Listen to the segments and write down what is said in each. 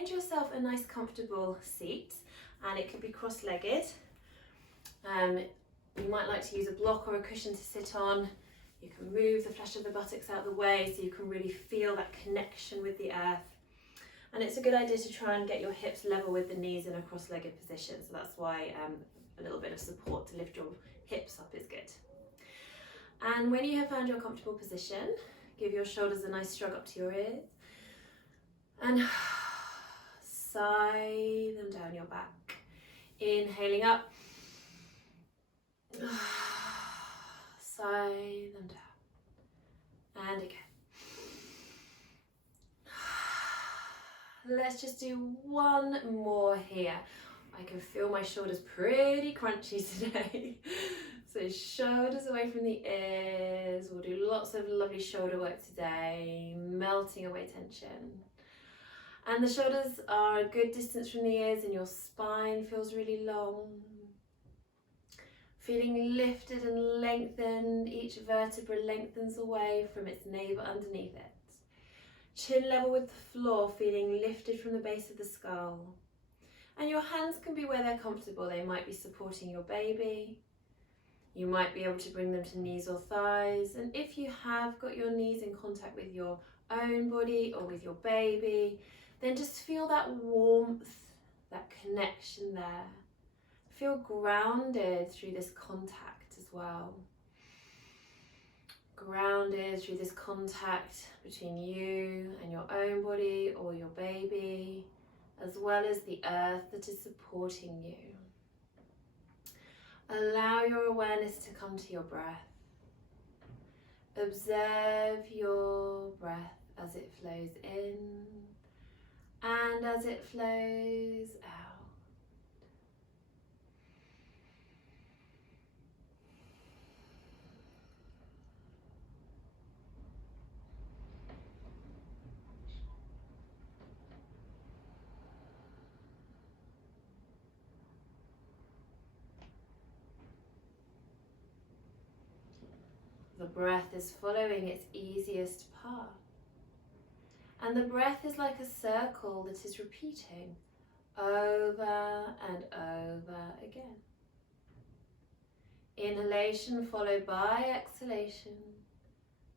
find yourself a nice comfortable seat, and it could be cross-legged. You might like to use a block or a cushion to sit on. You can move the flesh of the buttocks out of the way so you can really feel that connection with the earth. And it's a good idea to try and get your hips level with the knees in a cross-legged position. So that's why a little bit of support to lift your hips up is good. And when you have found your comfortable position, give your shoulders a nice shrug up to your ears. And sigh them down your back. Inhaling up. Sigh them down. And again. Let's just do one more here. I can feel my shoulders pretty crunchy today. So shoulders away from the ears. We'll do lots of lovely shoulder work today, melting away tension. And the shoulders are a good distance from the ears and your spine feels really long. Feeling lifted and lengthened, each vertebra lengthens away from its neighbour underneath it. Chin level with the floor, feeling lifted from the base of the skull. And your hands can be where they're comfortable. They might be supporting your baby. You might be able to bring them to knees or thighs. And if you have got your knees in contact with your own body or with your baby, then just feel that warmth, that connection there. Feel grounded through this contact as well. Grounded through this contact between you and your own body or your baby, as well as the earth that is supporting you. Allow your awareness to come to your breath. Observe your breath as it flows in and as it flows out. The breath is following its easiest path. And the breath is like a circle that is repeating over and over again. Inhalation followed by exhalation,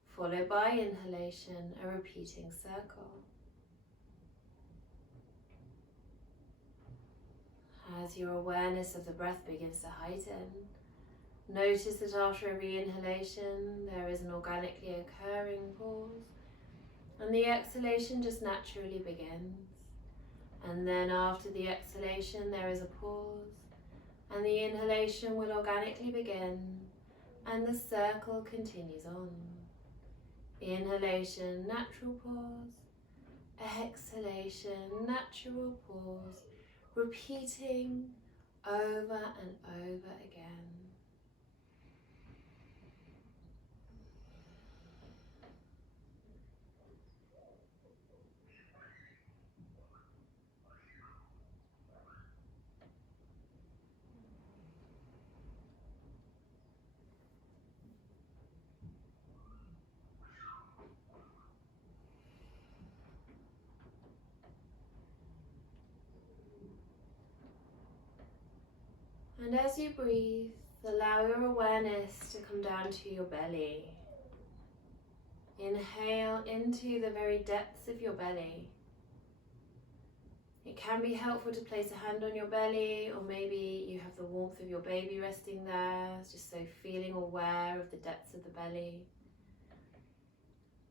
followed by inhalation, a repeating circle. As your awareness of the breath begins to heighten, notice that after every inhalation there is an organically occurring pause, and the exhalation just naturally begins. And then after the exhalation there is a pause, and the inhalation will organically begin, and the circle continues on. Inhalation, natural pause. Exhalation, natural pause. Repeating over and over again. And as you breathe, allow your awareness to come down to your belly. Inhale into the very depths of your belly. It can be helpful to place a hand on your belly, or maybe you have the warmth of your baby resting there, just so feeling aware of the depths of the belly.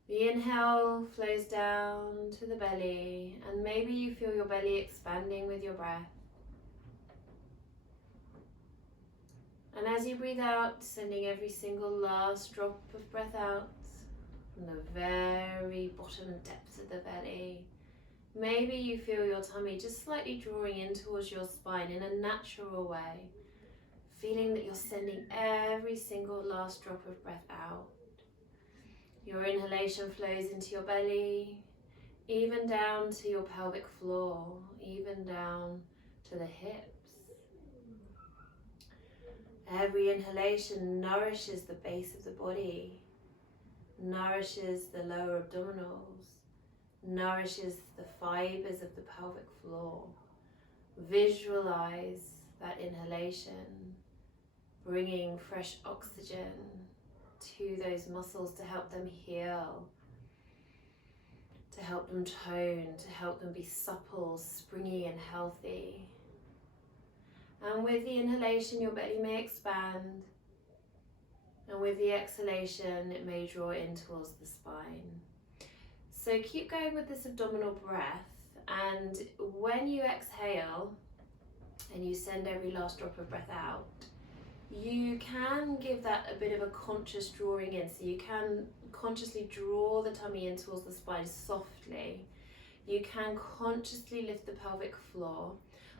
The inhale flows down to the belly, and maybe you feel your belly expanding with your breath. And as you breathe out, sending every single last drop of breath out from the very bottom depths of the belly. Maybe you feel your tummy just slightly drawing in towards your spine in a natural way, feeling that you're sending every single last drop of breath out. Your inhalation flows into your belly, even down to your pelvic floor, even down to the hips. Every inhalation nourishes the base of the body, nourishes the lower abdominals, nourishes the fibers of the pelvic floor. Visualize that inhalation, bringing fresh oxygen to those muscles to help them heal, to help them tone, to help them be supple, springy and healthy. And with the inhalation, your belly may expand, and with the exhalation, it may draw in towards the spine. So keep going with this abdominal breath, and when you exhale and you send every last drop of breath out, you can give that a bit of a conscious drawing in. So you can consciously draw the tummy in towards the spine softly. You can consciously lift the pelvic floor,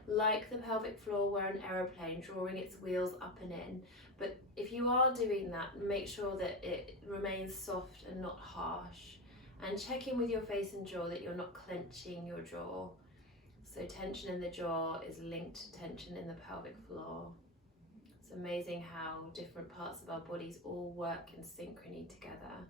like the pelvic floor were an aeroplane, drawing its wheels up and in. But if you are doing that, make sure that it remains soft and not harsh. And check in with your face and jaw that you're not clenching your jaw. So tension in the jaw is linked to tension in the pelvic floor. It's amazing how different parts of our bodies all work in synchrony together.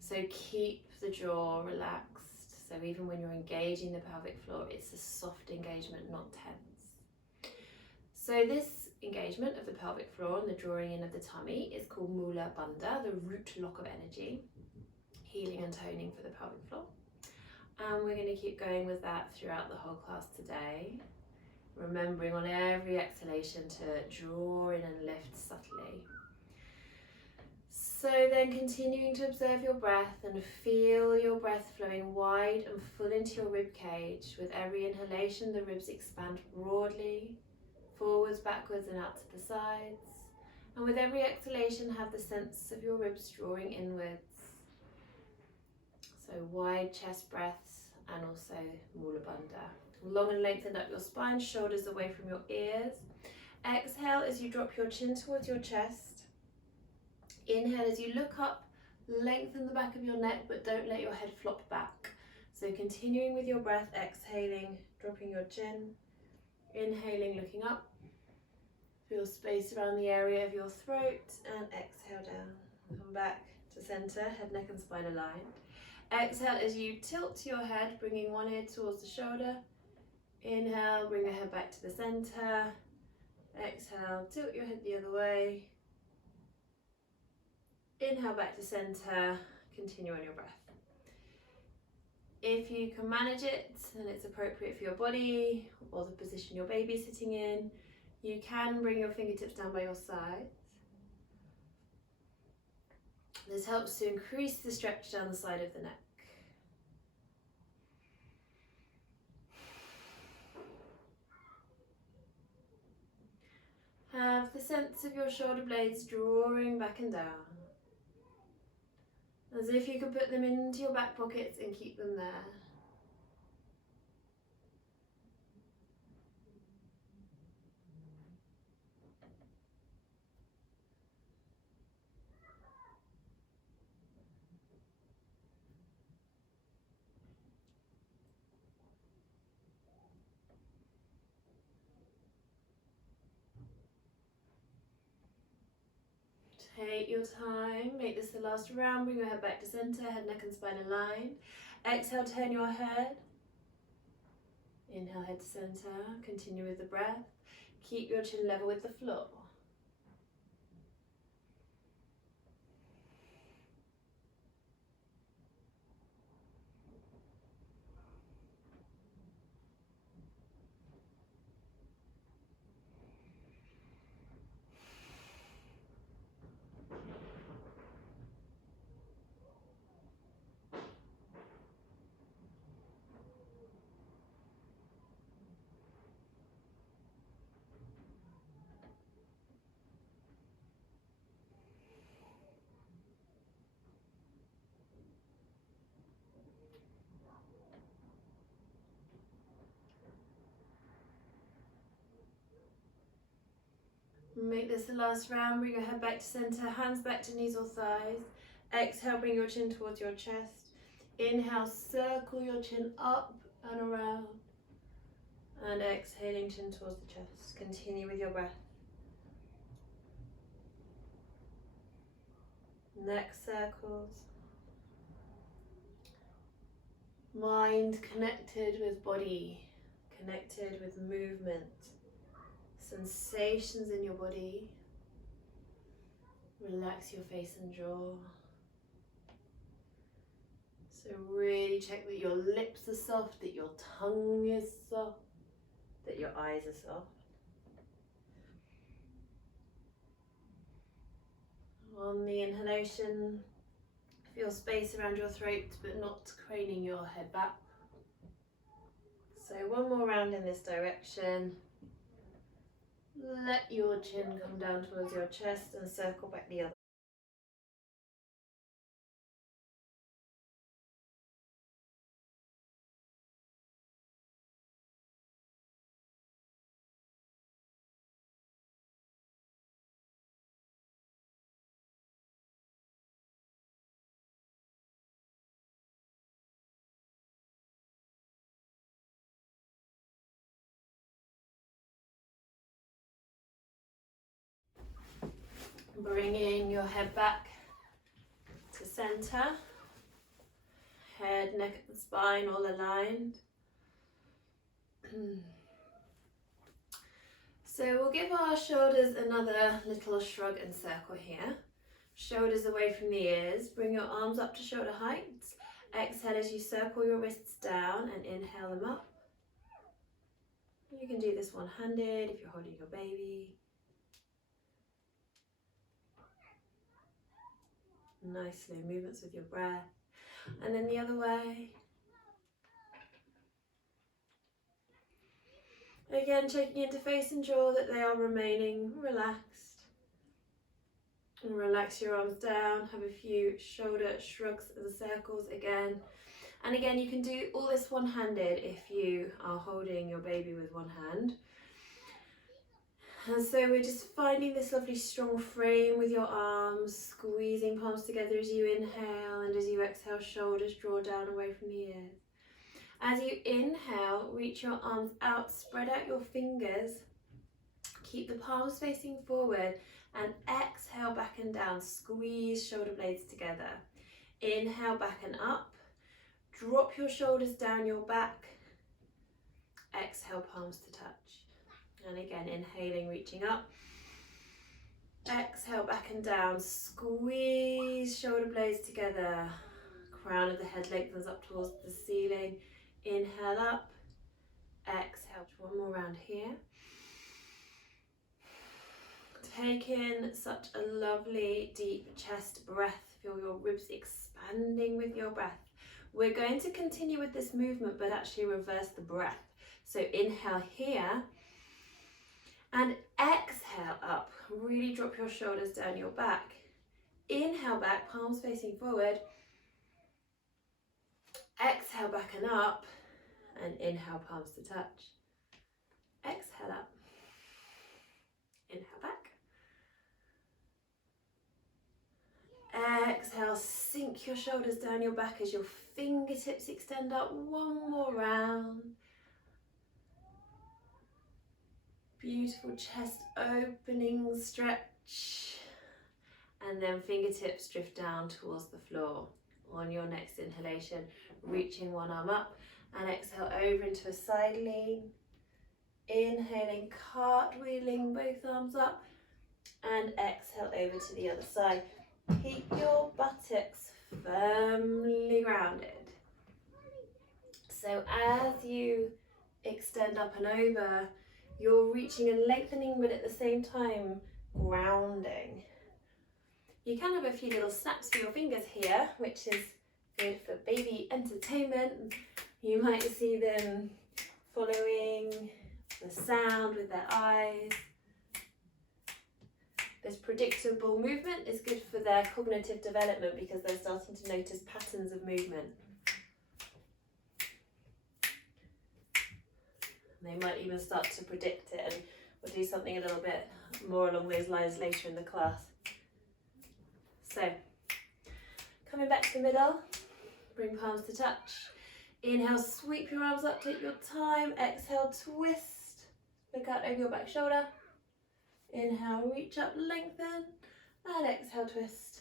So keep the jaw relaxed. So even when you're engaging the pelvic floor, it's a soft engagement, not tense. So this engagement of the pelvic floor and the drawing in of the tummy is called Mula Bandha, the root lock of energy, healing and toning for the pelvic floor. And we're going to keep going with that throughout the whole class today, remembering on every exhalation to draw in and lift subtly. So then continuing to observe your breath and feel your breath flowing wide and full into your rib cage. With every inhalation, the ribs expand broadly, forwards, backwards and out to the sides. And with every exhalation, have the sense of your ribs drawing inwards. So wide chest breaths and also Mula Bandha. Long and lengthen up your spine, shoulders away from your ears. Exhale as you drop your chin towards your chest. Inhale as you look up, lengthen the back of your neck, but don't let your head flop back. So continuing with your breath, exhaling, dropping your chin. Inhaling, looking up. Feel space around the area of your throat and exhale down. Come back to center, head, neck and spine aligned. Exhale as you tilt your head, bringing one ear towards the shoulder. Inhale, bring your head back to the center. Exhale, tilt your head the other way. Inhale back to center, continue on your breath. If you can manage it and it's appropriate for your body or the position your baby's sitting in, you can bring your fingertips down by your sides. This helps to increase the stretch down the side of the neck. Have the sense of your shoulder blades drawing back and down, as if you could put them into your back pockets and keep them there. Take your time, make this the last round, bring your head back to center, head, neck and spine aligned. Exhale, turn your head. Inhale, head to center, continue with the breath. Keep your chin level with the floor. Make this the last round, bring your head back to center, hands back to knees or thighs. Exhale, bring your chin towards your chest. Inhale, circle your chin up and around. And exhaling, chin towards the chest. Continue with your breath. Neck circles. Mind connected with body, connected with movement, sensations in your body. Relax your face and jaw. So really check that your lips are soft, that your tongue is soft, that your eyes are soft. On the inhalation, feel space around your throat but not craning your head back. So one more round in this direction. Let your chin come down towards your chest and circle back the other. Bringing your head back to center. Head, neck and spine all aligned. So we'll give our shoulders another little shrug and circle here. Shoulders away from the ears. Bring your arms up to shoulder height. Exhale as you circle your wrists down and inhale them up. You can do this one-handed if you're holding your baby. Nice slow movements with your breath. And then the other way. Again, checking into face and jaw that they are remaining relaxed. And relax your arms down. Have a few shoulder shrugs and circles again. And again, you can do all this one-handed if you are holding your baby with one hand. And so we're just finding this lovely strong frame with your arms, squeezing palms together as you inhale, and as you exhale, shoulders draw down away from the ears. As you inhale, reach your arms out, spread out your fingers, keep the palms facing forward, and exhale back and down, squeeze shoulder blades together. Inhale back and up, drop your shoulders down your back, exhale palms to touch. And again, inhaling, reaching up, exhale back and down, squeeze shoulder blades together, crown of the head lengthens up towards the ceiling. Inhale up, exhale. One more round here. Take in such a lovely deep chest breath. Feel your ribs expanding with your breath. We're going to continue with this movement but actually reverse the breath. So inhale here and exhale up. Really drop your shoulders down your back. Inhale back, palms facing forward. Exhale back and up, and inhale palms to touch. Exhale up, inhale back. Exhale, sink your shoulders down your back as your fingertips extend up. One more round. Beautiful chest opening stretch. And then fingertips drift down towards the floor. On your next inhalation, reaching one arm up and exhale over into a side lean. Inhaling, cartwheeling both arms up and exhale over to the other side. Keep your buttocks firmly grounded. So as you extend up and over, you're reaching and lengthening but at the same time grounding. You can have a few little snaps for your fingers here, which is good for baby entertainment. You might see them following the sound with their eyes. This predictable movement is good for their cognitive development because they're starting to notice patterns of movement. They might even start to predict it, and we'll do something a little bit more along those lines later in the class. So, coming back to the middle, bring palms to touch. Inhale, sweep your arms up, take your time. Exhale, twist. Look out over your back shoulder. Inhale, reach up, lengthen. And exhale, twist.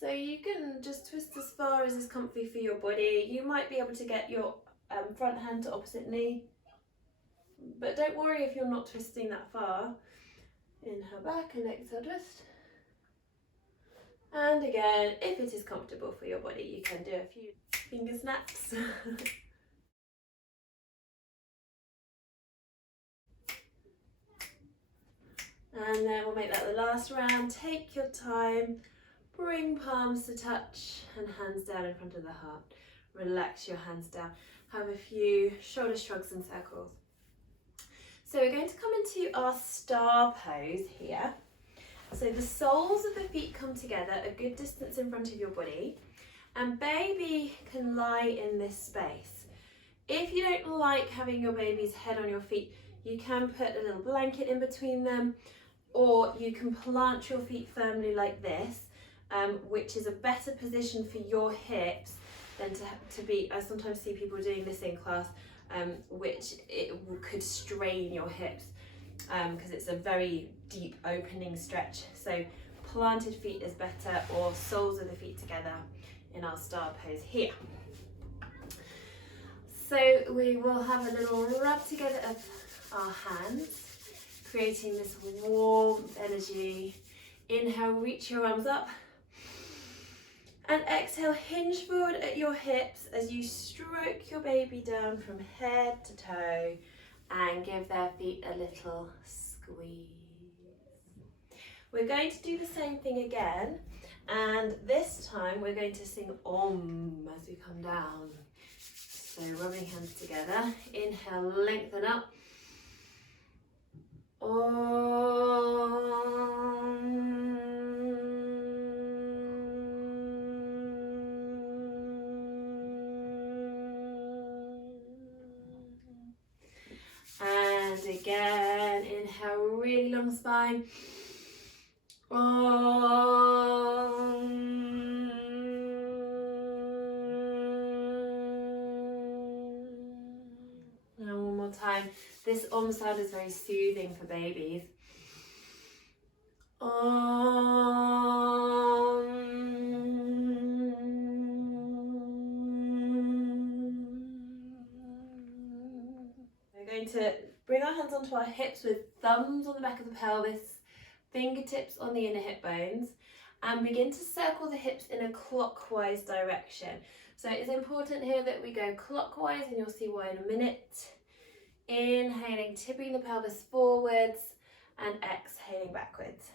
So you can just twist as far as is comfy for your body. You might be able to get your front hand to opposite knee, but don't worry if you're not twisting that far. Inhale back and exhale twist. And again, if it is comfortable for your body, you can do a few finger snaps. And then we'll make that the last round. Take your time, bring palms to touch and hands down in front of the heart. Relax your hands down. Have a few shoulder shrugs and circles. So we're going to come into our star pose here. So the soles of the feet come together a good distance in front of your body, and baby can lie in this space. If you don't like having your baby's head on your feet, you can put a little blanket in between them, or you can plant your feet firmly like this, which is a better position for your hips than to be, I sometimes see people doing this in class, which it could strain your hips because it's a very deep opening stretch. So planted feet is better, or soles of the feet together in our star pose here. So we will have a little rub together of our hands, creating this warm energy. Inhale, reach your arms up. And exhale, hinge forward at your hips as you stroke your baby down from head to toe and give their feet a little squeeze. We're going to do the same thing again, and this time we're going to sing Om as we come down. So rubbing hands together, inhale, lengthen up. Om. And again, inhale, really long spine. Om. And one more time. This Om sound is very soothing for babies. Om. We're going to bring our hands onto our hips with thumbs on the back of the pelvis, fingertips on the inner hip bones, and begin to circle the hips in a clockwise direction. So it's important here that we go clockwise, and you'll see why in a minute. Inhaling, tipping the pelvis forwards, and exhaling backwards.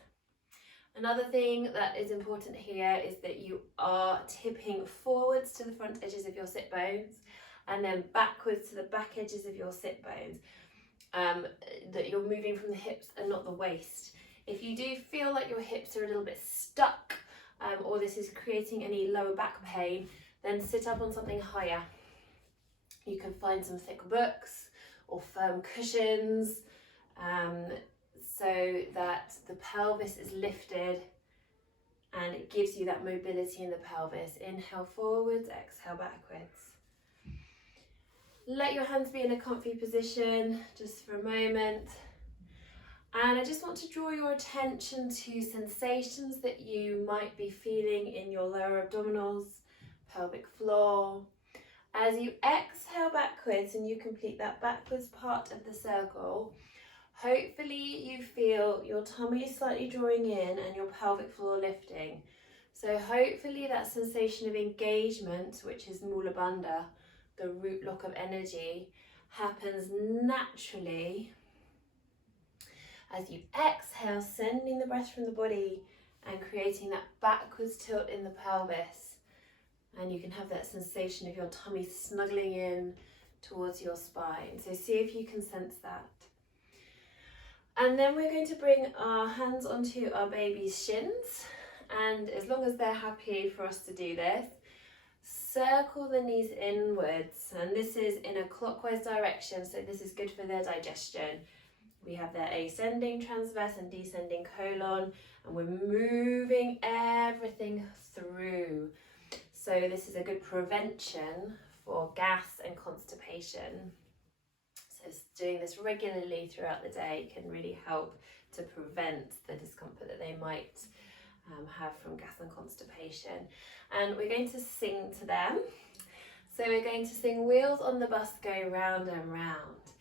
Another thing that is important here is that you are tipping forwards to the front edges of your sit bones, and then backwards to the back edges of your sit bones. That you're moving from the hips and not the waist. If you do feel like your hips are a little bit stuck, or this is creating any lower back pain, then sit up on something higher. You can find some thick books or firm cushions, so that the pelvis is lifted and it gives you that mobility in the pelvis. Inhale forwards, exhale backwards. Let your hands be in a comfy position just for a moment. And I just want to draw your attention to sensations that you might be feeling in your lower abdominals, pelvic floor. As you exhale backwards and you complete that backwards part of the circle, hopefully you feel your tummy slightly drawing in and your pelvic floor lifting. So hopefully that sensation of engagement, which is Mula Bandha, the root lock of energy, happens naturally as you exhale, sending the breath from the body and creating that backwards tilt in the pelvis. And you can have that sensation of your tummy snuggling in towards your spine. So see if you can sense that. And then we're going to bring our hands onto our baby's shins. And as long as they're happy for us to do this, circle the knees inwards. And this is in a clockwise direction, so this is good for their digestion. We have their ascending transverse and descending colon, and we're moving everything through. So this is a good prevention for gas and constipation. So doing this regularly throughout the day can really help to prevent the discomfort that they might have from gas and constipation. And we're going to sing to them. So we're going to sing wheels on the bus go round and round.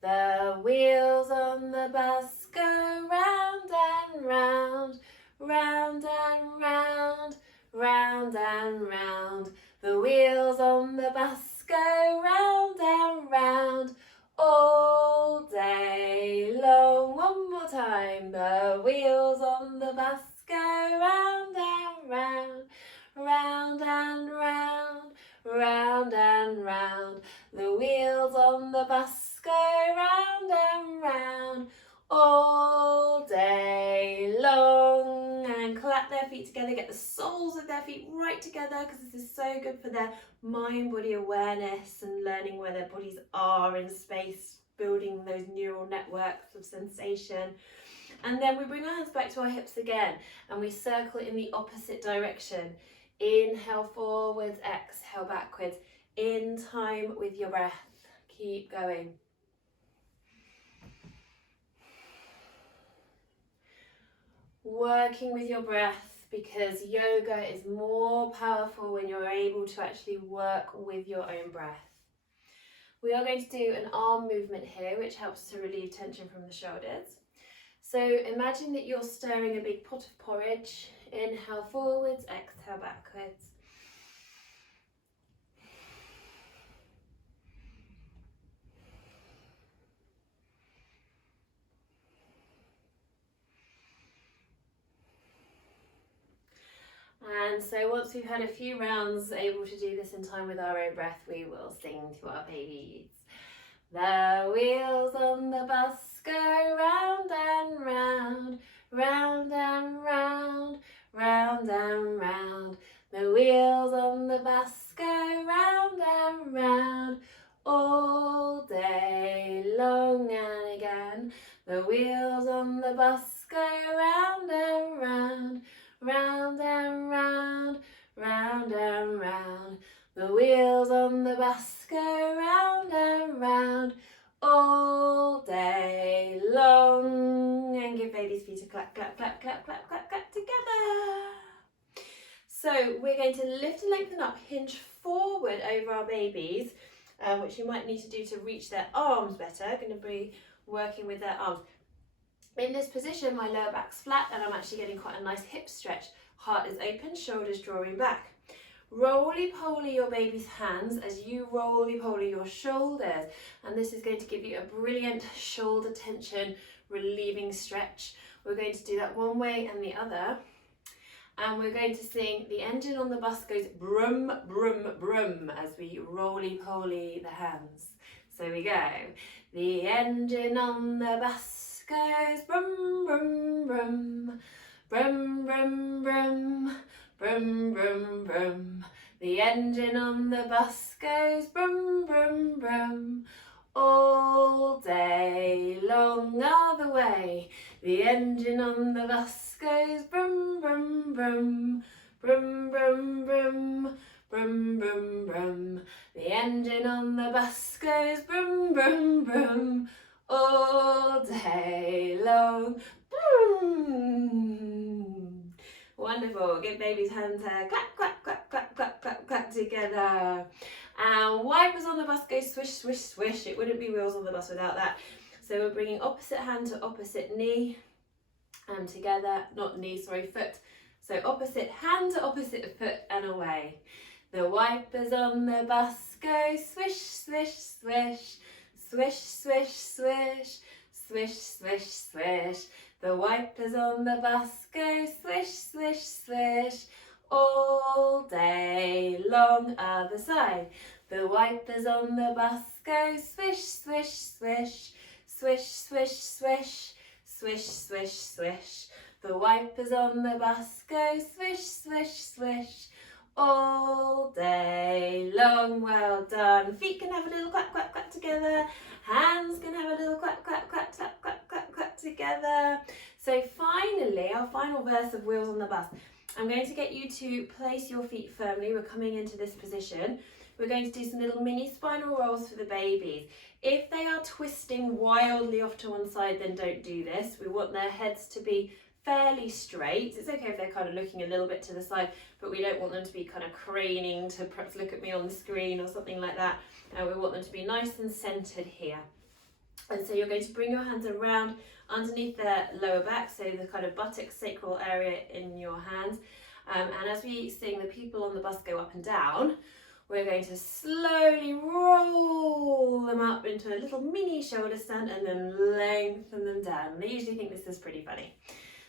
The wheels on the bus go round and round, round and round, round and round. The wheels on the bus go round and round all day long. One more time. The wheels on the bus go round and round, round and round, round and round. The wheels on the bus go round and round all day long. And clap their feet together, get the soles of their feet right together, because this is so good for their mind-body awareness and learning where their bodies are in space, building those neural networks of sensation. And then we bring our hands back to our hips again and we circle in the opposite direction. Inhale forwards, exhale backwards, in time with your breath. Keep going. Working with your breath, because yoga is more powerful when you're able to actually work with your own breath. We are going to do an arm movement here, which helps to relieve tension from the shoulders. So imagine that you're stirring a big pot of porridge. Inhale forwards, exhale backwards. And so once we've had a few rounds able to do this in time with our own breath, we will sing to our babies. The wheels on the bus go round and round, round and round, round and round. The wheels on the bus go round and round all day long. And again, the wheels on the bus go round and round, round and round, round and round. The wheels on the bus go round and round all day long. And give baby's feet a clap, clap, clap, clap, clap, clap, clap together. So we're going to lift and lengthen up, hinge forward over our babies, which you might need to do to reach their arms better. Going to be working with their arms. In this position, my lower back's flat and I'm actually getting quite a nice hip stretch. Heart is open, shoulders drawing back. Roly-poly your baby's hands as you roly-poly your shoulders. And this is going to give you a brilliant shoulder tension relieving stretch. We're going to do that one way and the other. And we're going to sing The Engine on the Bus Goes Brum, Brum, Brum as we roly-poly the hands. So we go. The engine on the bus goes brum, brum, brum, brum, brum, brum, brum, brum, brum. The engine on the bus goes brum, brum, brum, all day long. Other way. The engine on the bus goes brum, brum, brum, brum, brum, brum, brum, brum, brum. The engine on the bus goes brum, brum, brum, all day long. Boom. Wonderful. Give baby's hands a clap, clap, clap, clap, clap, clap, clap together. And wipers on the bus go swish, swish, swish. It wouldn't be wheels on the bus without that. So we're bringing opposite hand to opposite knee and together, not knee, sorry, foot. So opposite hand to opposite foot and away. The wipers on the bus go swish, swish, swish, swish, swish, swish, swish, swish, swish. The wipers on the bus go swish, swish, swish, all day long. Other side. The wipers on the bus go swish, swish, swish, swish, swish, swish, swish, swish, swish. The wipers on the bus go swish, swish, swish, all day long. Well done. Feet can have a little clap, clap, clap together. Hands can have a little clap, clap, clap, clap, clap, clap, clap together. So finally, our final verse of Wheels on the Bus. I'm going to get you to place your feet firmly. We're coming into this position. We're going to do some little mini spinal rolls for the babies. If they are twisting wildly off to one side, then don't do this. We want their heads to be fairly straight. It's okay if they're kind of looking a little bit to the side, but we don't want them to be kind of craning to perhaps look at me on the screen or something like that. And we want them to be nice and centered here. And so you're going to bring your hands around underneath their lower back, so the kind of buttock sacral area in your hands. And as we sing The People on the Bus Go Up and Down, we're going to slowly roll them up into a little mini shoulder stand and then lengthen them down. And I usually think this is pretty funny.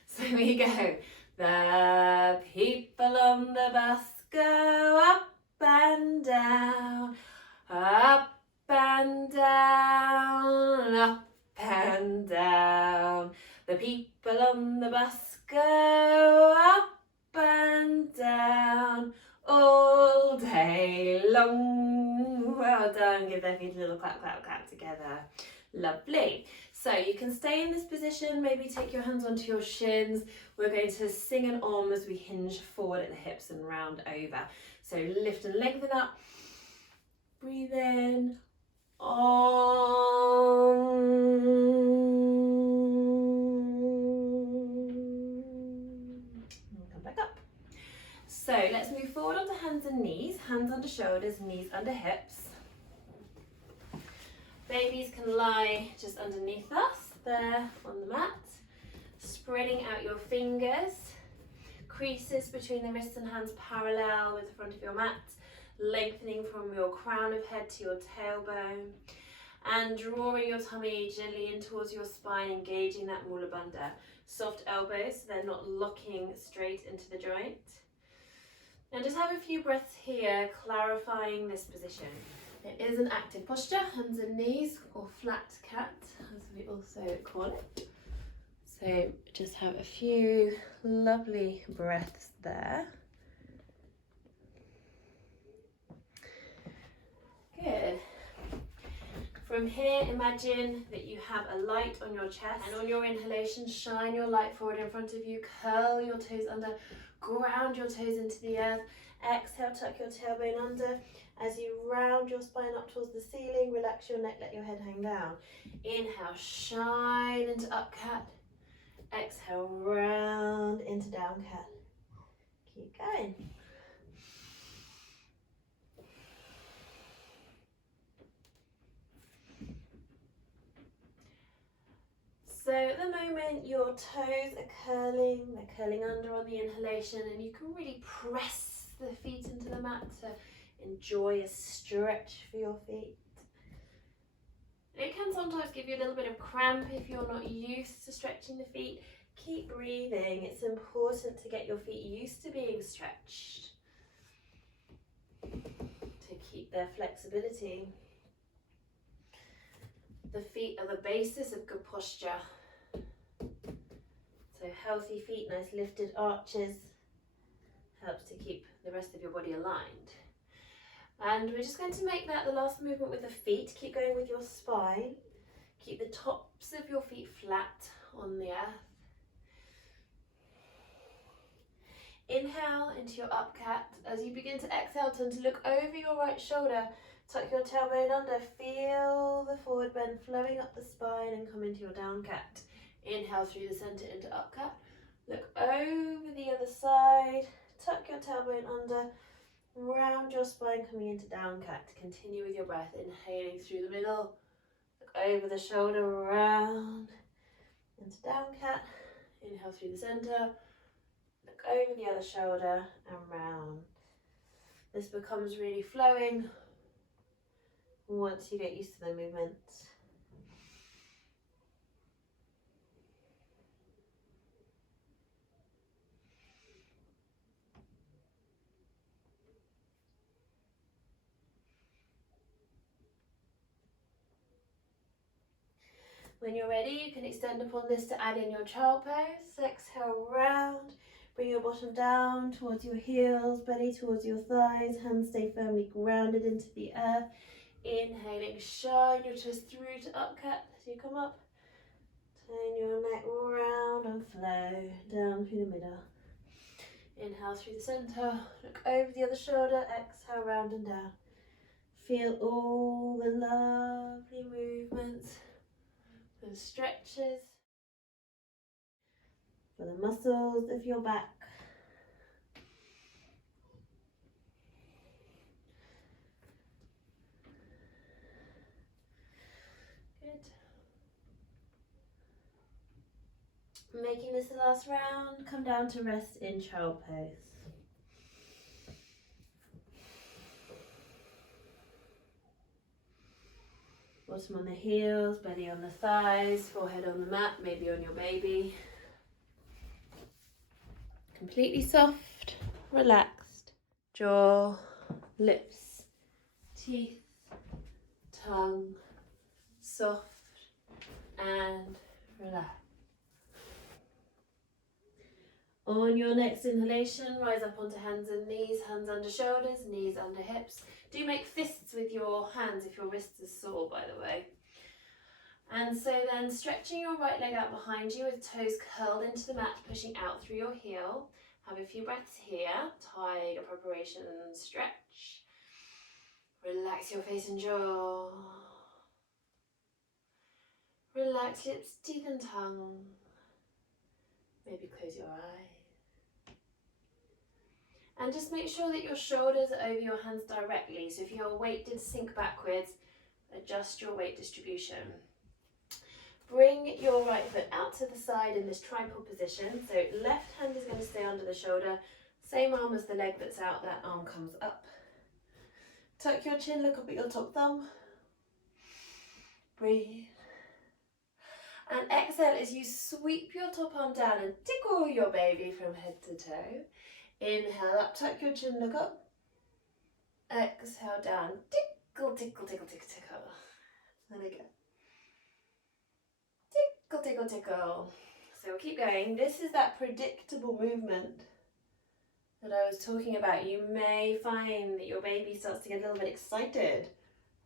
So we go. The people on the bus go up and down, up and down, up and down. The people on the bus go up and down all day long. Well done. Give their feet a little clap, clap, clap together. Lovely. So you can stay in this position, maybe take your hands onto your shins. We're going to sing an om as we hinge forward at the hips and round over. So lift and lengthen up. Breathe in. Om. And come back up. So let's move forward onto hands and knees. Hands under shoulders, knees under hips. Babies can lie just underneath us, there on the mat. Spreading out your fingers. Creases between the wrists and hands parallel with the front of your mat. Lengthening from your crown of head to your tailbone. And drawing your tummy gently in towards your spine, engaging that mula bandha. Soft elbows, so they're not locking straight into the joint. And just have a few breaths here, clarifying this position. It is an active posture, hands and knees, or flat cat, as we also call it. So just have a few lovely breaths there. Good. From here, imagine that you have a light on your chest, and on your inhalation, shine your light forward in front of you, curl your toes under, ground your toes into the earth. Exhale, tuck your tailbone under. As you round your spine up towards the ceiling, relax your neck, let your head hang down. Inhale, shine into up cat. Exhale, round into down cat. Keep going. So at the moment your toes are curling, they're curling under on the inhalation, and you can really press the feet into the mat to enjoy a stretch for your feet. It can sometimes give you a little bit of cramp if you're not used to stretching the feet. Keep breathing. It's important to get your feet used to being stretched, to keep their flexibility. The feet are the basis of good posture. So healthy feet, nice lifted arches, helps to keep the rest of your body aligned. And we're just going to make that the last movement with the feet. Keep going with your spine. Keep the tops of your feet flat on the earth. Inhale into your up cat. As you begin to exhale, turn to look over your right shoulder. Tuck your tailbone under. Feel the forward bend flowing up the spine and come into your down cat. Inhale through the center into up cat. Look over the other side. Tuck your tailbone under. Round your spine, coming into down cat. Continue with your breath, inhaling through the middle. Look over the shoulder, round into down cat. Inhale through the center. Look over the other shoulder and round. This becomes really flowing once you get used to the movement. When you're ready, you can extend upon this to add in your child pose. Exhale, round. Bring your bottom down towards your heels, belly towards your thighs. Hands stay firmly grounded into the earth. Inhaling, shine your chest through to up cat as you come up. Turn your neck round and flow down through the middle. Inhale through the center. Look over the other shoulder. Exhale, round and down. Feel all the lovely movements and stretches. for the muscles of your back. Good. Making this the last round, come down to rest in child pose. Bottom on the heels, belly on the thighs, forehead on the mat, maybe on your baby. Completely soft, relaxed, jaw, lips, teeth, tongue, soft and relaxed. On your next inhalation, rise up onto hands and knees, hands under shoulders, knees under hips. Do make fists with your hands if your wrists are sore, by the way. And so then stretching your right leg out behind you with toes curled into the mat, pushing out through your heel. Have a few breaths here. Tiger preparation, stretch. Relax your face and jaw. Relax lips, teeth and tongue. Maybe close your eyes. And just make sure that your shoulders are over your hands directly. So if your weight did sink backwards, adjust your weight distribution. Bring your right foot out to the side in this tripod position. So left hand is going to stay under the shoulder. Same arm as the leg that's out, that arm comes up. Tuck your chin, look up at your top thumb. Breathe. And exhale as you sweep your top arm down and tickle your baby from head to toe. Inhale up, tuck your chin, look up. Exhale down, tickle, tickle, tickle, tickle, tickle. And again. Tickle, tickle, tickle. So we'll keep going. This is that predictable movement that I was talking about. You may find that your baby starts to get a little bit excited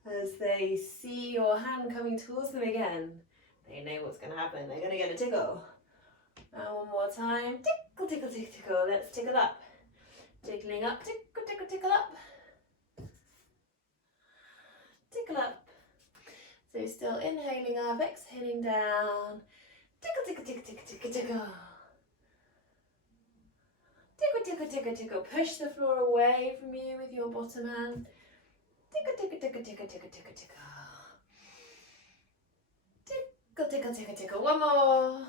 as they see your hand coming towards them again. They know what's going to happen. They're going to get a tickle. And one more time. Tickle, tickle, tickle, tickle. Let's tickle up. Tickling up. Tickle, tickle, tickle up. Tickle up. So still inhaling up, exhaling down. Tickle, tickle, tickle, tickle, tickle, tickle. Tickle, tickle, tickle, tickle. Push the floor away from you with your bottom hand. Tickle, tickle, tickle, tickle, tickle, tickle, tickle. Tickle, tickle, tickle, tickle. One more.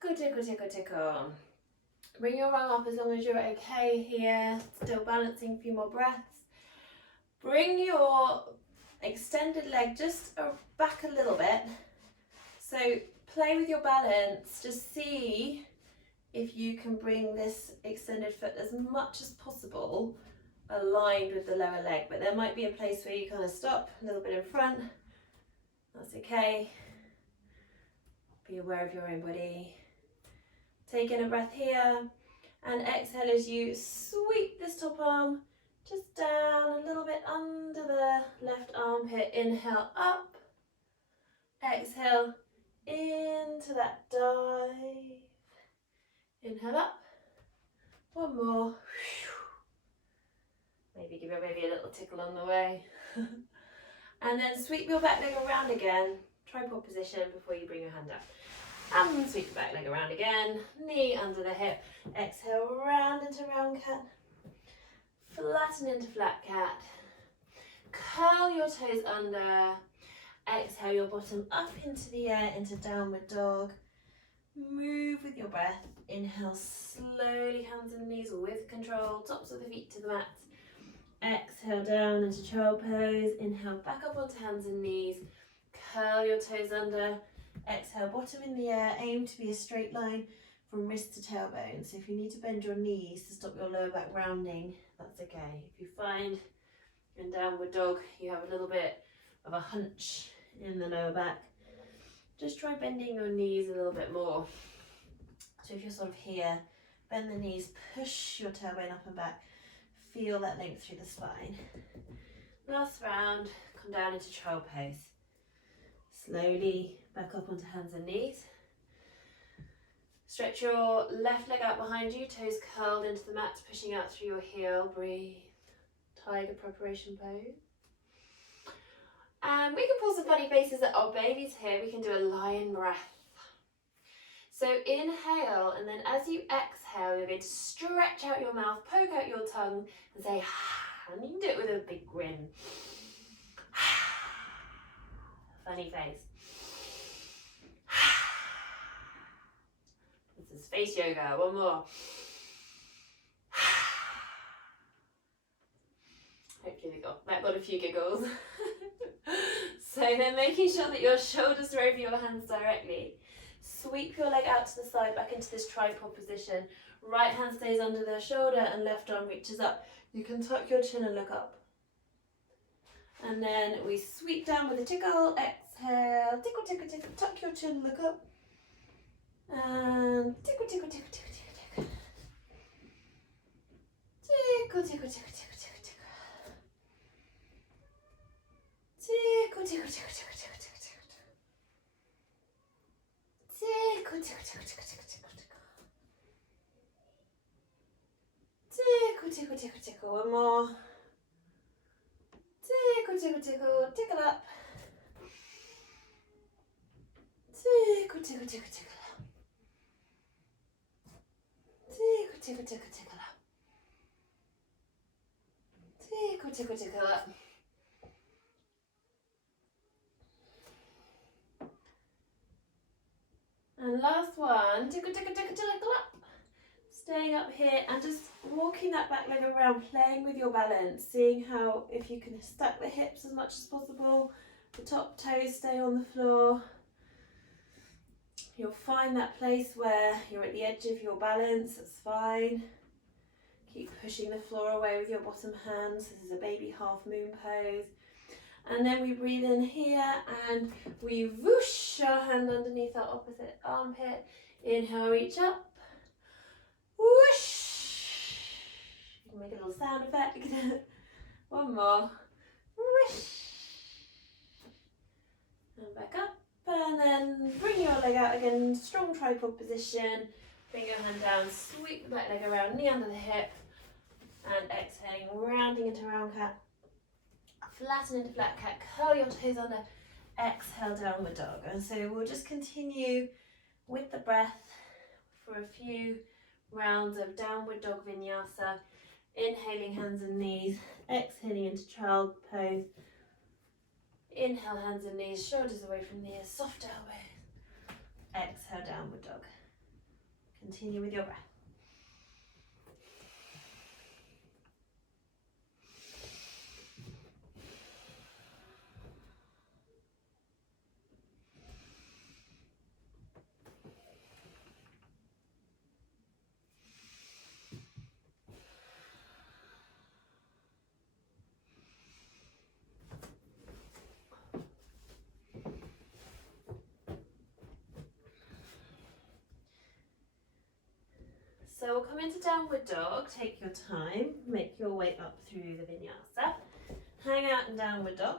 Tickle, tickle, tickle, tickle. Bring your arm up as long as you're okay here. Still balancing a few more breaths. Bring your extended leg just back a little bit. So play with your balance. Just see if you can bring this extended foot as much as possible aligned with the lower leg. But there might be a place where you kind of stop, a little bit in front. That's okay. Be aware of your own body. Take in a breath here and exhale as you sweep this top arm just down a little bit under the left armpit. Inhale up. Exhale into that dive. Inhale up. One more. Maybe give your baby a little tickle on the way. And then sweep your back leg around again. Tripod position before you bring your hand up. And sweep your back leg around again. Knee under the hip. Exhale, round into round cat. Flatten into flat cat. Curl your toes under. Exhale your bottom up into the air, into downward dog. Move with your breath. Inhale slowly, hands and knees with control. Tops of the feet to the mat. Exhale down into child pose. Inhale back up onto hands and knees. Curl your toes under. Exhale, bottom in the air. Aim to be a straight line from wrist to tailbone. So if you need to bend your knees to stop your lower back rounding, that's okay. If you find in downward dog you have a little bit of a hunch in the lower back, just try bending your knees a little bit more. So if you're sort of here, bend the knees, push your tailbone up and back. Feel that length through the spine. Last round, come down into child pose. Slowly back up onto hands and knees. Stretch your left leg out behind you, toes curled into the mat, pushing out through your heel. Breathe. Tiger preparation pose. And we can pull some funny faces at our babies here. We can do a lion breath. So inhale, and then as you exhale, you're going to stretch out your mouth, poke out your tongue, and say, and you can do it with a big grin. Funny face. This is face yoga. One more. Hopefully that got a few giggles. So then making sure that your shoulders are over your hands directly. Sweep your leg out to the side, back into this tripod position. Right hand stays under the shoulder and left arm reaches up. You can tuck your chin and look up. And then we sweep down with a tickle. Exhale, tickle, tickle, tickle. Tuck your chin, look up. And tickle, tickle, tickle, tickle, tickle, tickle. Tickle, tickle, tickle, tickle, tickle, tickle. Tickle, tickle, tickle, tickle, tickle, tickle, tickle. Tickle, tickle, tickle, tickle, tickle, tickle, tickle. Tickle, tickle, tickle, tickle. One more. Tickle, tickle, tickle, tickle up. Tickle, tickle, tickle, tickle up. Tickle, tickle, tickle, tickle up. Tickle, tickle, tickle up. And last one, tickle, tickle, tickle, tickle up. Staying up here and just walking that back leg around, playing with your balance, seeing how, if you can stack the hips as much as possible, the top toes stay on the floor. You'll find that place where you're at the edge of your balance, that's fine. Keep pushing the floor away with your bottom hands. This is a baby half moon pose. And then we breathe in here and we whoosh our hand underneath our opposite armpit. Inhale, reach up. Whoosh. You can make a little sound effect. One more. Whoosh. And back up. And then bring your leg out again. Strong tripod position. Bring your hand down. Sweep the back leg around. Knee under the hip. And exhaling, rounding into round cat. Flatten into flat cat, curl your toes under, exhale, downward dog. And so we'll just continue with the breath for a few rounds of downward dog vinyasa, inhaling hands and knees, exhaling into child pose. Inhale, hands and knees, shoulders away from the ears, soft elbows. Exhale, downward dog. Continue with your breath. So we'll come into downward dog, take your time, make your way up through the vinyasa. Hang out in downward dog.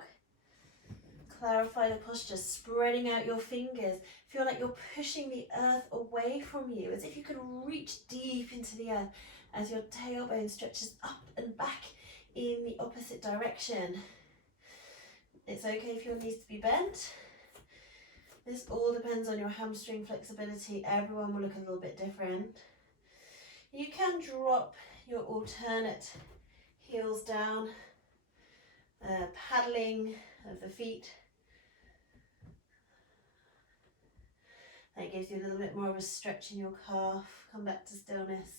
Clarify the posture, spreading out your fingers. Feel like you're pushing the earth away from you, as if you can reach deep into the earth as your tailbone stretches up and back in the opposite direction. It's okay if your knees to be bent. This all depends on your hamstring flexibility. Everyone will look a little bit different. You can drop your alternate heels down, paddling of the feet. That gives you a little bit more of a stretch in your calf. Come back to stillness.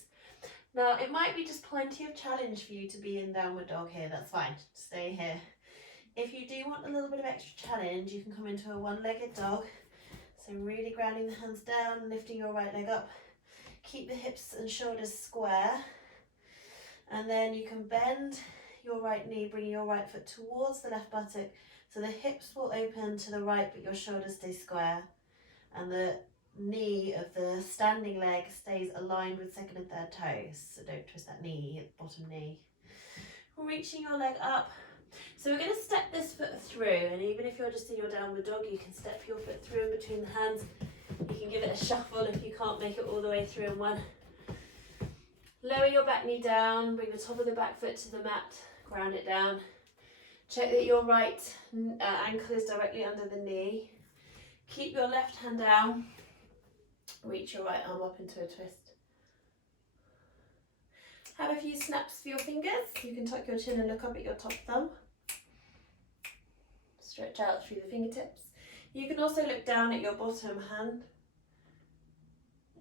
Now, it might be just plenty of challenge for you to be in downward dog here. That's fine. Stay here. If you do want a little bit of extra challenge, you can come into a one-legged dog. So really grounding the hands down, lifting your right leg up. Keep the hips and shoulders square, and then you can bend your right knee, bring your right foot towards the left buttock, so the hips will open to the right but your shoulders stay square, and the knee of the standing leg stays aligned with second and third toes, so don't twist that knee at the bottom knee. Reaching your leg up. So we're going to step this foot through, and even if you're just in your downward dog, you can step your foot through in between the hands. You can give it a shuffle if you can't make it all the way through in one. Lower your back knee down, bring the top of the back foot to the mat, ground it down. Check that your right ankle is directly under the knee. Keep your left hand down, Reach your right arm up into a twist. Have a few snaps for your fingers. You can tuck your chin and look up at your top thumb. Stretch out through the fingertips. You can also look down at your bottom hand.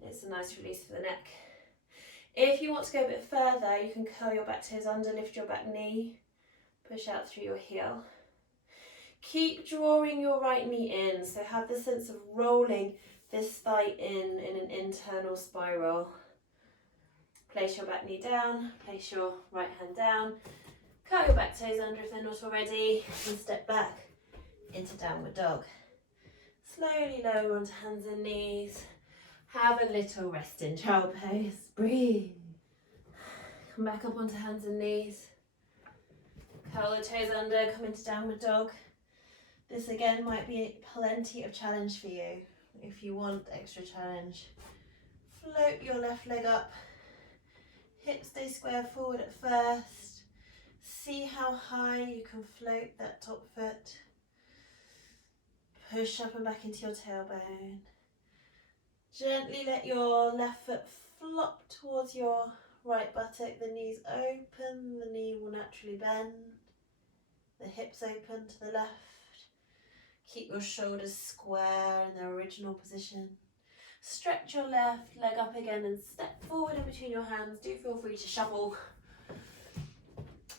It's a nice release for the neck. If you want to go a bit further, you can curl your back toes under, lift your back knee, push out through your heel. Keep drawing your right knee in, so have the sense of rolling this thigh in an internal spiral. Place your back knee down, place your right hand down, curl your back toes under if they're not already, and step back into downward dog. Slowly lower onto hands and knees. Have a little rest in child pose. Breathe. Come back up onto hands and knees. Curl the toes under, come into downward dog. This again might be plenty of challenge for you if you want extra challenge. Float your left leg up. Hips stay square forward at first. See how high you can float that top foot. Push up and back into your tailbone. Gently let your left foot flop towards your right buttock. The knees open, the knee will naturally bend. The hips open to the left. Keep your shoulders square in their original position. Stretch your left leg up again and step forward in between your hands. Do feel free to shuffle.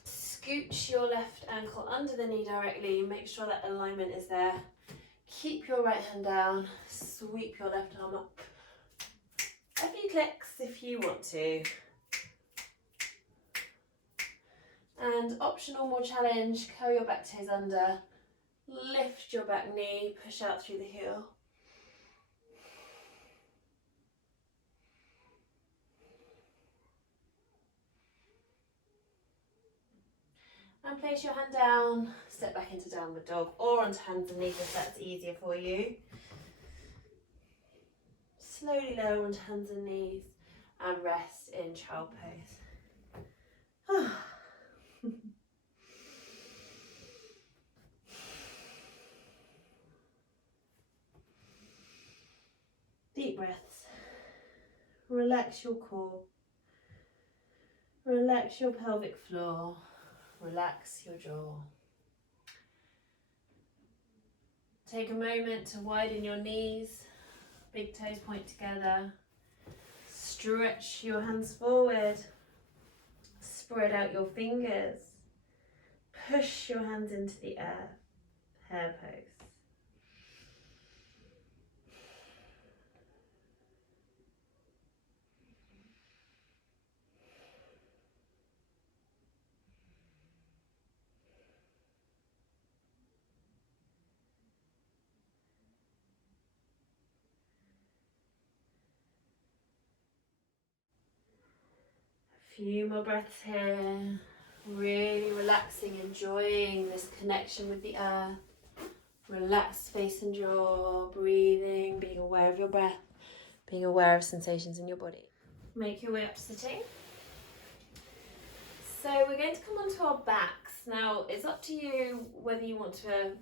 Scooch your left ankle under the knee directly. Make sure that alignment is there. Keep your right hand down. Sweep your left arm up. A few clicks if you want to. And optional, more challenge, curl your back toes under. Lift your back knee, push out through the heel. And place your hand down, step back into downward dog or onto hands and knees if that's easier for you. Slowly lower onto hands and knees and rest in child pose. Deep breaths. Relax your core. Relax your pelvic floor. Relax your jaw. Take a moment to widen your knees. Big toes point together. Stretch your hands forward. Spread out your fingers. Push your hands into the air. Hare pose. Few more breaths here, really relaxing, enjoying this connection with the earth. Relaxed face and jaw, breathing, being aware of your breath, being aware of sensations in your body. Make your way up to sitting. So we're going to come onto our backs. Now it's up to you whether you want to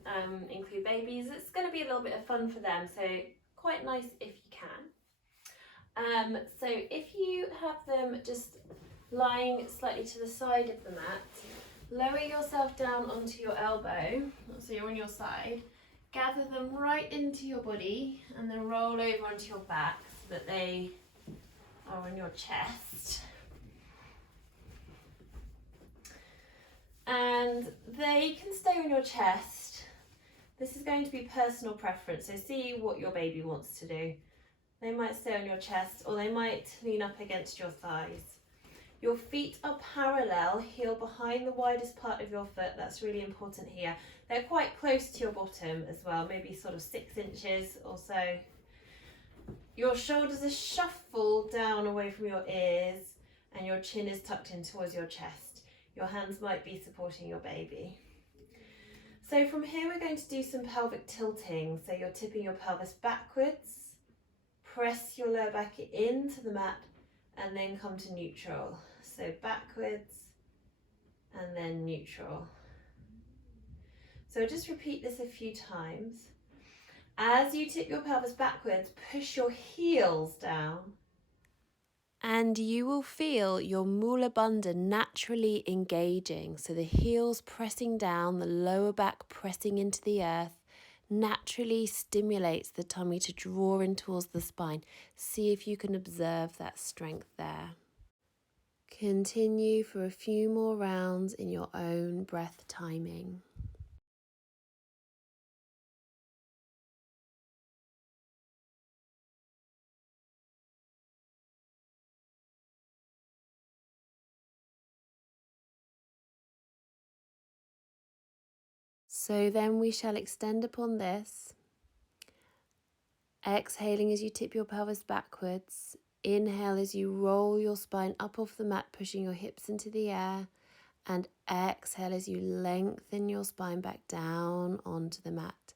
include babies. It's going to be a little bit of fun for them, so quite nice if you can. So if you have them just lying slightly to the side of the mat, lower yourself down onto your elbow, so you're on your side, gather them right into your body and then roll over onto your back so that they are on your chest. And they can stay on your chest. This is going to be personal preference, so see what your baby wants to do. They might stay on your chest or they might lean up against your thighs. Your feet are parallel, heel behind the widest part of your foot. That's really important here. They're quite close to your bottom as well, maybe sort of 6 inches or so. Your shoulders are shuffled down away from your ears and your chin is tucked in towards your chest. Your hands might be supporting your baby. So from here we're going to do some pelvic tilting. So you're tipping your pelvis backwards, press your lower back into the mat and then come to neutral. So backwards and then neutral. So just repeat this a few times. As you tip your pelvis backwards, push your heels down. And you will feel your Mula Bandha naturally engaging. So the heels pressing down, the lower back pressing into the earth, naturally stimulates the tummy to draw in towards the spine. See if you can observe that strength there. Continue for a few more rounds in your own breath timing. So then we shall extend upon this, exhaling as you tip your pelvis backwards. Inhale as you roll your spine up off the mat, pushing your hips into the air. And exhale as you lengthen your spine back down onto the mat.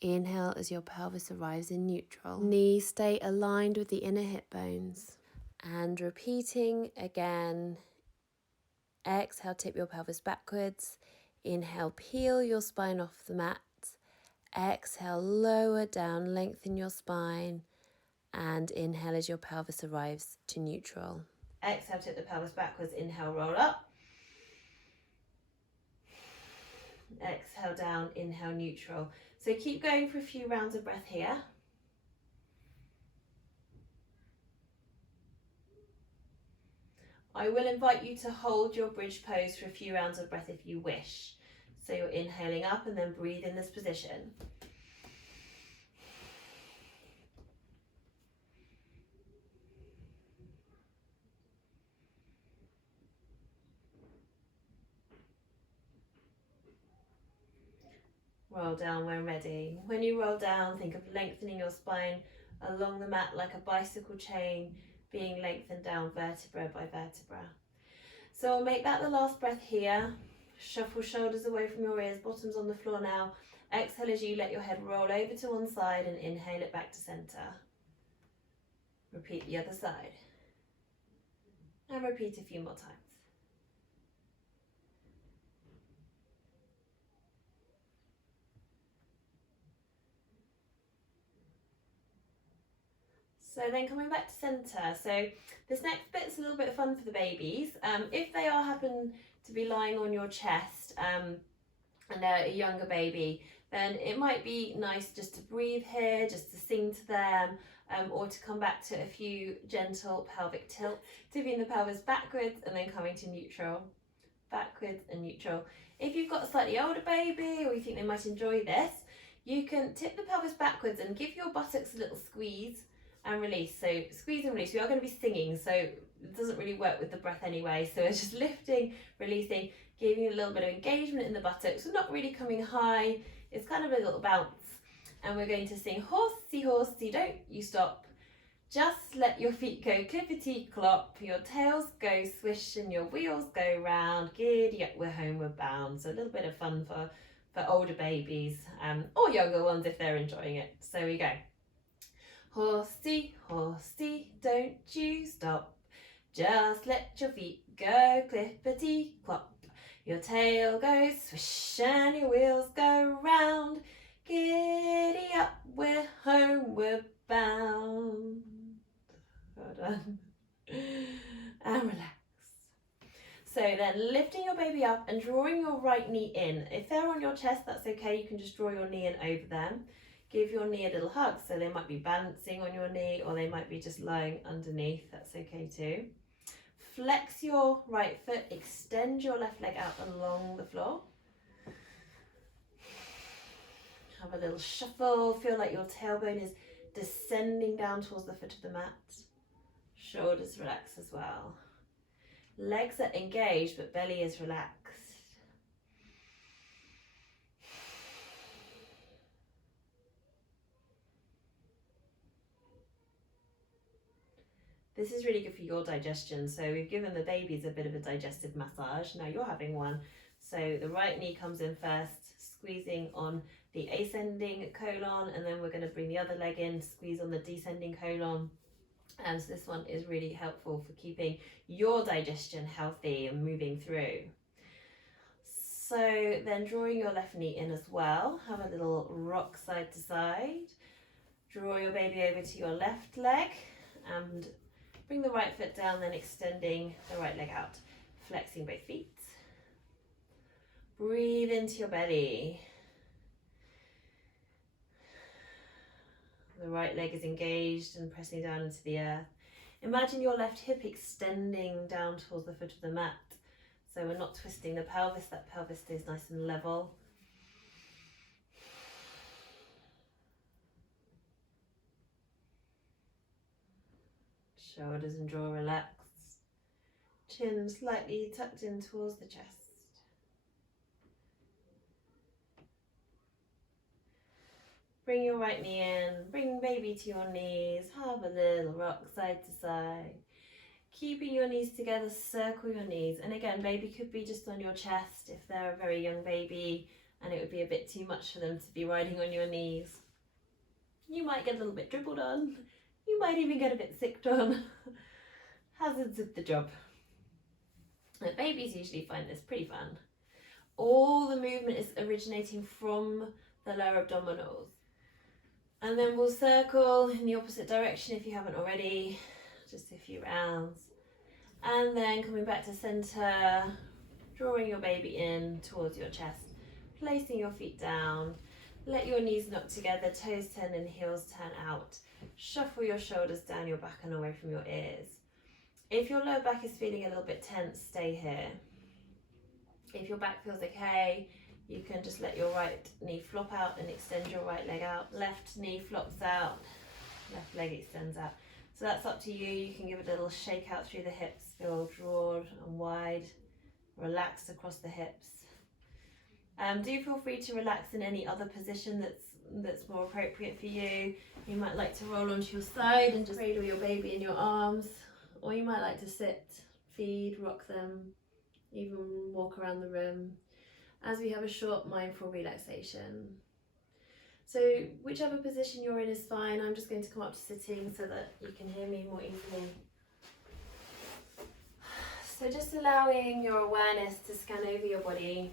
Inhale as your pelvis arrives in neutral. Knees stay aligned with the inner hip bones. And repeating again. Exhale, tip your pelvis backwards. Inhale, peel your spine off the mat. Exhale, lower down, lengthen your spine. And inhale as your pelvis arrives to neutral. Exhale, tip the pelvis backwards. Inhale, roll up. Exhale down, inhale, neutral. So keep going for a few rounds of breath here. I will invite you to hold your bridge pose for a few rounds of breath if you wish. So you're inhaling up and then breathe in this position. Roll down when ready. When you roll down, think of lengthening your spine along the mat like a bicycle chain, being lengthened down vertebra by vertebra. So I'll make that the last breath here. Shuffle shoulders away from your ears, bottoms on the floor now. Exhale as you let your head roll over to one side and inhale it back to center. Repeat the other side. And repeat a few more times. So then coming back to centre, so this next bit's a little bit of fun for the babies. If they happen to be lying on your chest and they're a younger baby, then it might be nice just to breathe here, just to sing to them, or to come back to a few gentle pelvic tilts, tipping the pelvis backwards and then coming to neutral, backwards and neutral. If you've got a slightly older baby or you think they might enjoy this, you can tip the pelvis backwards and give your buttocks a little squeeze and release. So squeeze and release. We are going to be singing, so it doesn't really work with the breath anyway. So it's just lifting, releasing, giving you a little bit of engagement in the buttocks. We're not really coming high. It's kind of a little bounce. And we're going to sing horsey, horsey, don't you stop. Just let your feet go clippity clop, your tails go swish and your wheels go round. Giddy up, we're homeward bound. So a little bit of fun for older babies or younger ones if they're enjoying it. So we go. Horsey, horsey, don't you stop. Just let your feet go clippity clop. Your tail goes swish and your wheels go round. Giddy up, we're homeward bound. Well done. And relax. So then lifting your baby up and drawing your right knee in. If they're on your chest, that's okay. You can just draw your knee in over them. Give your knee a little hug. So they might be balancing on your knee or they might be just lying underneath. That's okay too. Flex your right foot. Extend your left leg out along the floor. Have a little shuffle. Feel like your tailbone is descending down towards the foot of the mat. Shoulders relax as well. Legs are engaged, but belly is relaxed. This is really good for your digestion. So we've given the babies a bit of a digestive massage. Now you're having one. So the right knee comes in first, squeezing on the ascending colon, and then we're going to bring the other leg in, squeeze on the descending colon. And so this one is really helpful for keeping your digestion healthy and moving through. So then drawing your left knee in as well, have a little rock side to side. Draw your baby over to your left leg and bring the right foot down, then extending the right leg out, flexing both feet. Breathe into your belly. The right leg is engaged and pressing down into the earth. Imagine your left hip extending down towards the foot of the mat. So we're not twisting the pelvis, that pelvis stays nice and level. Shoulders and jaw relaxed. Chin slightly tucked in towards the chest. Bring your right knee in, bring baby to your knees, have a little rock side to side. Keeping your knees together, circle your knees. And again, baby could be just on your chest if they're a very young baby and it would be a bit too much for them to be riding on your knees. You might get a little bit dribbled on. You might even get a bit sicked on. Hazards of the job. But babies usually find this pretty fun. All the movement is originating from the lower abdominals. And then we'll circle in the opposite direction if you haven't already, just a few rounds. And then coming back to center, drawing your baby in towards your chest, placing your feet down, let your knees knock together, toes turn and heels turn out. Shuffle your shoulders down your back and away from your ears. If your lower back is feeling a little bit tense, stay here. If your back feels okay, you can just let your right knee flop out and extend your right leg out. Left knee flops out, left leg extends out. So that's up to you. You can give it a little shake out through the hips, feel broad and wide, relaxed across the hips. Do feel free to relax in any other position that's more appropriate for you. You might like to roll onto your side and just cradle your baby in your arms, or you might like to sit, feed, rock them, even walk around the room as we have a short mindful relaxation. So whichever position you're in is fine. I'm just going to come up to sitting so that you can hear me more easily. So just allowing your awareness to scan over your body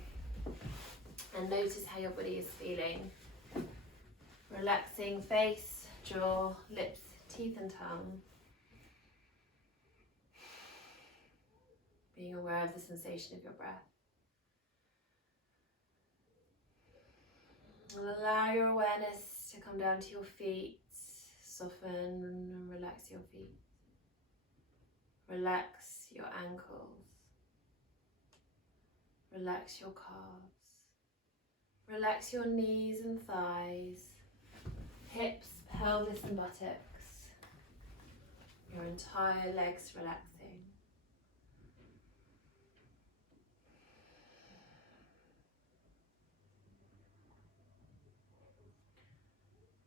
and notice how your body is feeling. Relaxing face, jaw, lips, teeth and tongue. Being aware of the sensation of your breath. And allow your awareness to come down to your feet, soften and relax your feet. Relax your ankles. Relax your calves. Relax your knees and thighs, hips, pelvis and buttocks. Your entire legs relaxing.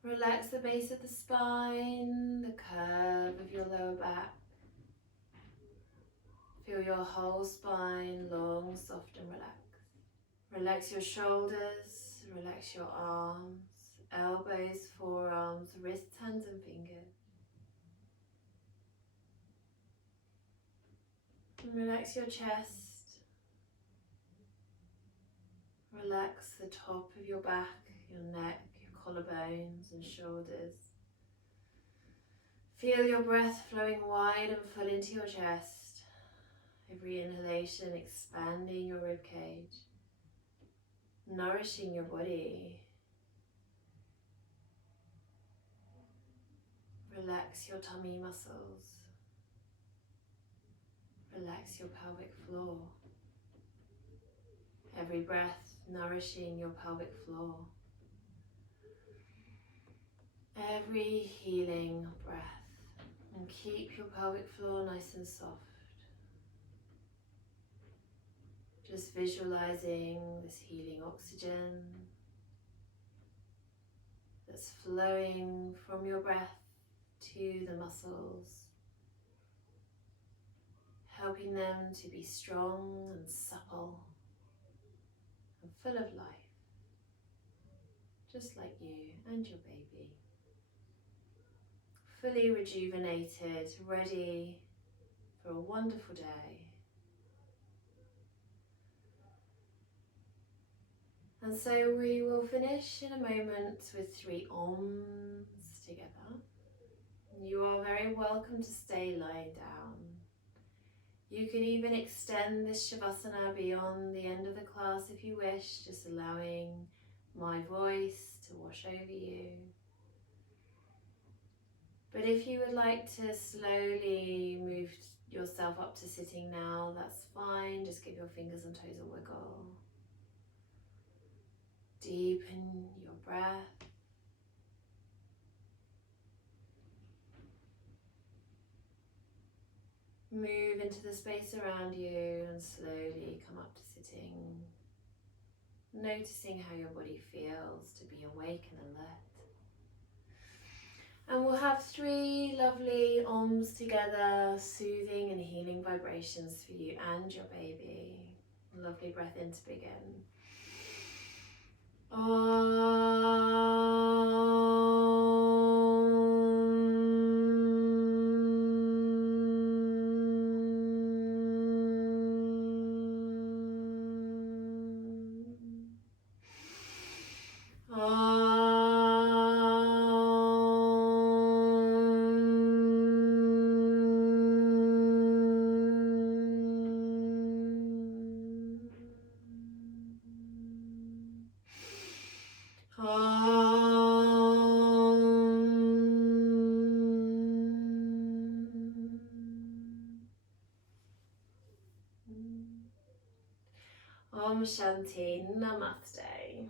Relax the base of the spine, the curve of your lower back. Feel your whole spine long, soft and relaxed. Relax your shoulders, relax your arms, elbows, forearms, wrists, hands and fingers. And relax your chest. Relax the top of your back, your neck, collarbones and shoulders. Feel your breath flowing wide and full into your chest. Every inhalation expanding your rib cage, nourishing your body. Relax your tummy muscles. Relax your pelvic floor. Every breath nourishing your pelvic floor. Every healing breath, and keep your pelvic floor nice and soft. Just visualizing this healing oxygen that's flowing from your breath to the muscles, helping them to be strong and supple and full of life, just like you and your baby. Fully rejuvenated, ready for a wonderful day. And so we will finish in a moment with 3 Oms together. You are very welcome to stay lying down. You could even extend this Shavasana beyond the end of the class if you wish, just allowing my voice to wash over you. But if you would like to slowly move yourself up to sitting now, that's fine. Just give your fingers and toes a wiggle. Deepen your breath. Move into the space around you and slowly come up to sitting. Noticing how your body feels to be awake and alert. And we'll have 3 lovely Oms together, soothing and healing vibrations for you and your baby. Lovely breath in to begin. Om Shanti Namaste.